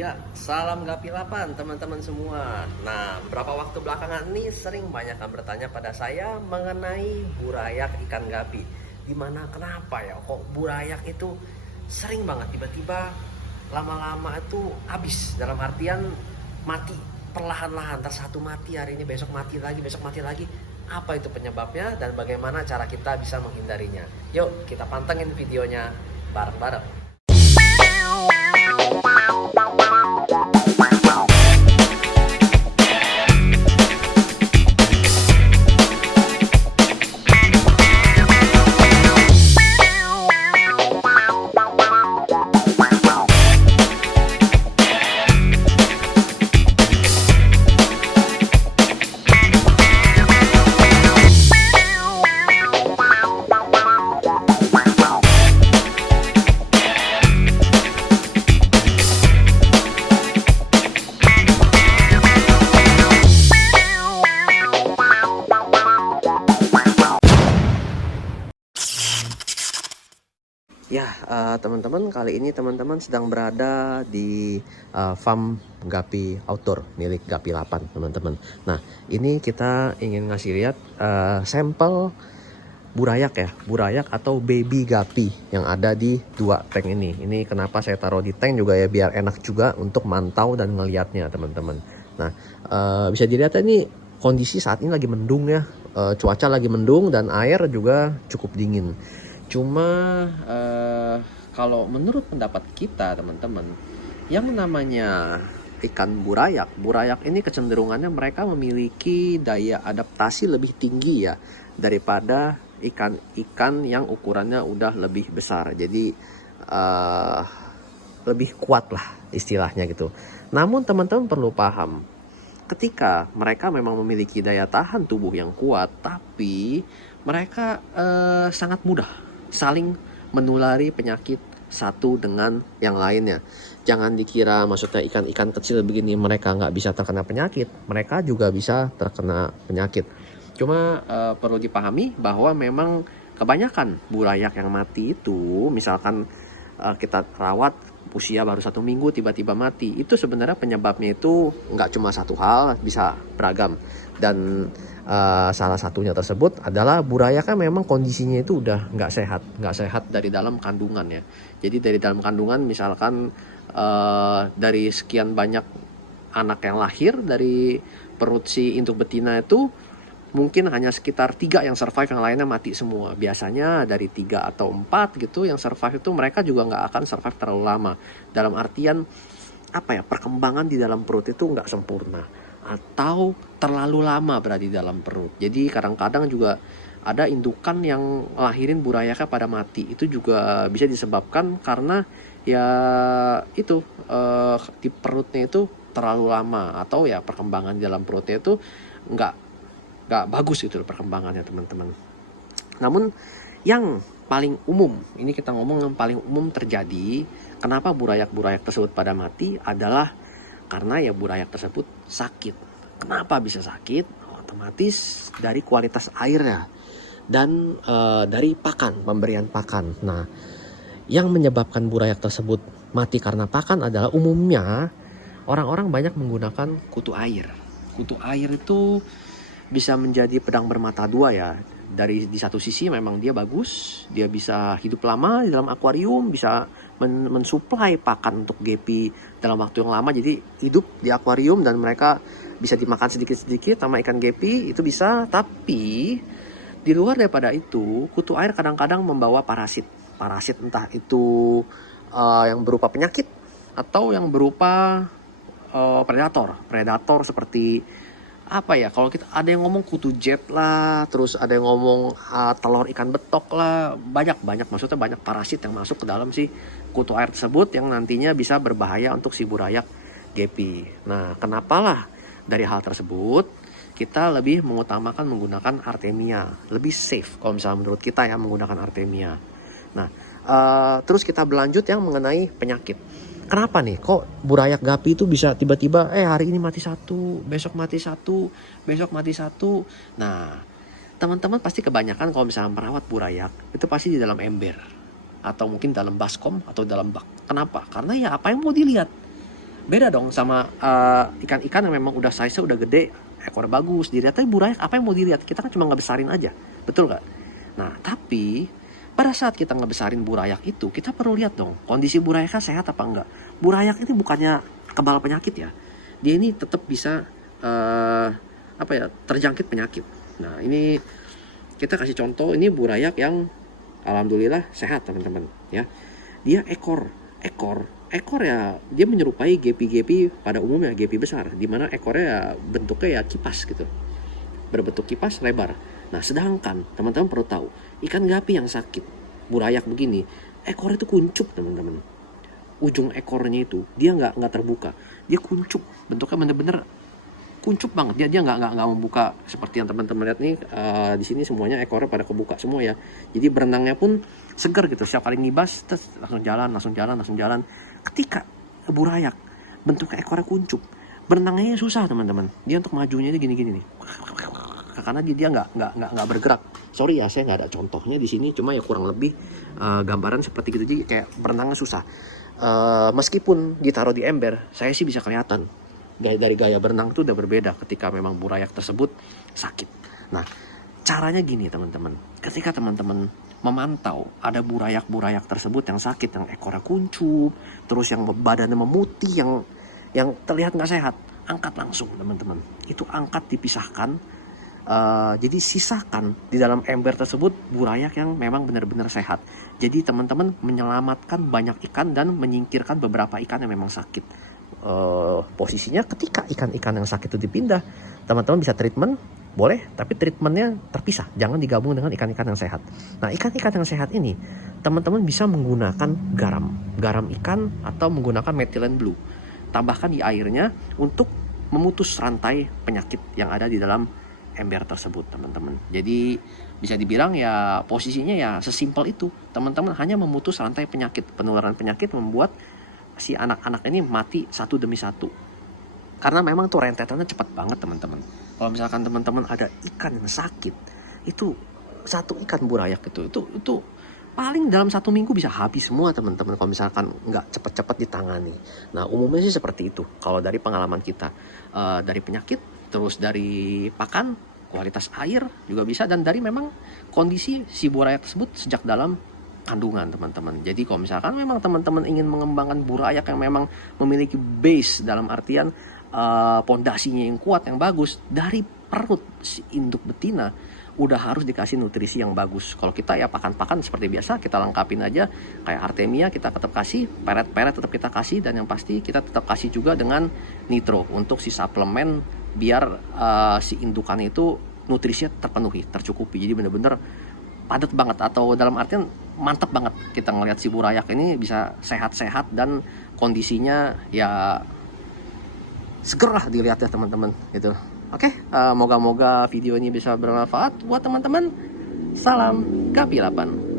Ya, salam Gapilapan teman-teman semua. Nah, beberapa waktu belakangan ini sering banyak yang bertanya pada saya mengenai burayak ikan gapi. Dimana kenapa ya kok burayak itu sering banget tiba-tiba lama-lama itu habis, dalam artian mati perlahan-lahan, entar satu mati hari ini, besok mati lagi, besok mati lagi. Apa itu penyebabnya dan bagaimana cara kita bisa menghindarinya? Yuk kita pantengin videonya bareng-bareng. Ya, teman-teman, kali ini teman-teman sedang berada di farm Gapi Outdoor milik Gapilapan, teman-teman. Nah, ini kita ingin ngasih lihat sampel burayak ya, burayak atau baby gapi yang ada di dua tank ini. Ini kenapa saya taruh di tank juga ya, biar enak juga untuk mantau dan ngelihatnya, teman-teman. Nah, bisa dilihat ini kondisi saat ini lagi mendung ya, cuaca lagi mendung dan air juga cukup dingin. Cuma kalau menurut pendapat kita teman-teman, yang namanya ikan burayak ini kecenderungannya mereka memiliki daya adaptasi lebih tinggi ya daripada ikan-ikan yang ukurannya udah lebih besar. Jadi lebih kuat lah istilahnya gitu. Namun teman-teman perlu paham, ketika mereka memang memiliki daya tahan tubuh yang kuat, tapi mereka sangat mudah saling menulari penyakit satu dengan yang lainnya. Jangan dikira maksudnya ikan-ikan kecil begini mereka nggak bisa terkena penyakit, mereka juga bisa terkena penyakit. Cuma perlu dipahami bahwa memang kebanyakan burayak yang mati itu, misalkan kita rawat usia baru 1 minggu tiba-tiba mati, itu sebenarnya penyebabnya itu nggak cuma satu hal, bisa beragam. Dan salah satunya tersebut adalah burayak kan memang kondisinya itu udah nggak sehat dari dalam kandungan ya. Jadi dari dalam kandungan misalkan dari sekian banyak anak yang lahir dari perut si induk betina itu mungkin hanya sekitar 3 yang survive, yang lainnya mati semua. Biasanya dari 3 atau 4 gitu yang survive itu mereka juga nggak akan survive terlalu lama. Dalam artian apa ya, perkembangan di dalam perut itu nggak sempurna atau terlalu lama berada di dalam perut. Jadi kadang-kadang juga ada indukan yang lahirin burayaknya pada mati. Itu juga bisa disebabkan karena ya itu di perutnya itu terlalu lama, atau ya perkembangan di dalam perutnya itu nggak bagus gitu perkembangannya teman-teman. Namun yang paling umum, ini kita ngomong yang paling umum terjadi, kenapa burayak-burayak tersebut pada mati adalah karena ya burayak tersebut sakit. Kenapa bisa sakit? Otomatis dari kualitas airnya dan dari pakan, pemberian pakan. Nah, yang menyebabkan burayak tersebut mati karena pakan adalah umumnya orang-orang banyak menggunakan kutu air. Kutu air itu bisa menjadi pedang bermata dua ya. Di satu sisi memang dia bagus, dia bisa hidup lama di dalam akuarium, bisa mensuplai pakan untuk gepi dalam waktu yang lama. Jadi hidup di akuarium dan mereka bisa dimakan sedikit-sedikit sama ikan gepi, itu bisa. Tapi di luar daripada itu, kutu air kadang-kadang membawa parasit entah itu yang berupa penyakit atau yang berupa predator seperti apa ya, kalau kita ada yang ngomong kutu jet lah, terus ada yang ngomong telur ikan betok lah, banyak maksudnya banyak parasit yang masuk ke dalam si kutu air tersebut yang nantinya bisa berbahaya untuk si burayak gepi. Nah, kenapalah dari hal tersebut kita lebih mengutamakan menggunakan Artemia, lebih safe kalau misalnya menurut kita ya menggunakan Artemia. Nah, terus kita berlanjut yang mengenai penyakit. Kenapa nih kok burayak gapi itu bisa tiba-tiba hari ini mati satu, besok mati satu, besok mati satu. Nah, teman-teman pasti kebanyakan kalau misalnya merawat burayak itu pasti di dalam ember atau mungkin dalam baskom atau dalam bak. Kenapa? Karena ya apa yang mau dilihat? Beda dong sama ikan-ikan yang memang udah size-nya udah gede, ekor bagus, dilihat. Tapi burayak apa yang mau dilihat? Kita kan cuma ngebesarin aja, betul nggak? Nah, tapi pada saat kita ngebesarin burayak itu, kita perlu lihat dong kondisi burayaknya sehat apa enggak. Burayak ini bukannya kebal penyakit ya, dia ini tetap bisa terjangkit penyakit. Nah, ini kita kasih contoh, ini burayak yang alhamdulillah sehat teman-teman ya. Dia ekor ya, dia menyerupai gepi-gepi pada umumnya, gepi besar, dimana ekornya ya bentuknya ya kipas gitu, berbentuk kipas lebar. Nah, sedangkan teman-teman perlu tahu, ikan gapi yang sakit burayak begini, ekornya itu kuncup teman-teman. Ujung ekornya itu dia nggak terbuka, dia kuncup, bentuknya bener-bener kuncup banget. Dia nggak membuka seperti yang teman-teman lihat nih. Di sini semuanya ekornya pada kebuka semua ya. Jadi berenangnya pun seger gitu. Setiap kali ngibas langsung jalan. Ketika burayak bentuknya ekornya kuncup, berenangnya susah teman-teman. Dia untuk majunya ini gini-gini nih. Karena dia nggak bergerak. Sorry ya, saya nggak ada contohnya di sini. Cuma ya kurang lebih gambaran seperti gitu. Jadi kayak berenangnya susah. Meskipun ditaruh di ember, saya sih bisa kelihatan dari gaya berenang itu udah berbeda ketika memang burayak tersebut sakit. Nah, caranya gini teman-teman. Ketika teman-teman memantau ada burayak-burayak tersebut yang sakit, yang ekornya kuncup, terus yang badannya memutih, yang terlihat nggak sehat, angkat langsung teman-teman. Itu angkat, dipisahkan. Jadi sisakan di dalam ember tersebut burayak yang memang benar-benar sehat. Jadi teman-teman menyelamatkan banyak ikan dan menyingkirkan beberapa ikan yang memang sakit. Posisinya ketika ikan-ikan yang sakit itu dipindah, teman-teman bisa treatment, boleh, tapi treatmentnya terpisah, jangan digabung dengan ikan-ikan yang sehat. Nah, ikan-ikan yang sehat ini teman-teman bisa menggunakan garam ikan atau menggunakan methylene blue, tambahkan di airnya untuk memutus rantai penyakit yang ada di dalam ember tersebut teman-teman. Jadi bisa dibilang ya posisinya ya sesimpel itu, teman-teman hanya memutus rantai penyakit. Penularan penyakit membuat si anak-anak ini mati satu demi satu, karena memang tuh rentetannya cepat banget teman-teman. Kalau misalkan teman-teman ada ikan yang sakit, itu satu ikan burayak itu paling dalam 1 minggu bisa habis semua teman-teman, kalau misalkan nggak cepat-cepat ditangani. Nah, umumnya sih seperti itu kalau dari pengalaman kita. Dari penyakit, terus dari pakan, kualitas air juga bisa, dan dari memang kondisi si burayak tersebut sejak dalam kandungan teman-teman. Jadi kalau misalkan memang teman-teman ingin mengembangkan burayak yang memang memiliki base, dalam artian pondasinya yang kuat, yang bagus, dari perut si induk betina udah harus dikasih nutrisi yang bagus. Kalau kita ya pakan-pakan seperti biasa, kita lengkapin aja. Kayak Artemia kita tetap kasih, peret-peret tetap kita kasih, dan yang pasti kita tetap kasih juga dengan nitro untuk si suplemen, biar si indukan itu nutrisinya terpenuhi, tercukupi. Jadi bener-bener padat banget, atau dalam artian mantap banget kita ngelihat si burayak ini bisa sehat-sehat dan kondisinya ya seger lah dilihat ya teman-teman gitu. Oke, moga-moga video ini bisa bermanfaat buat teman-teman. Salam Gapi 8.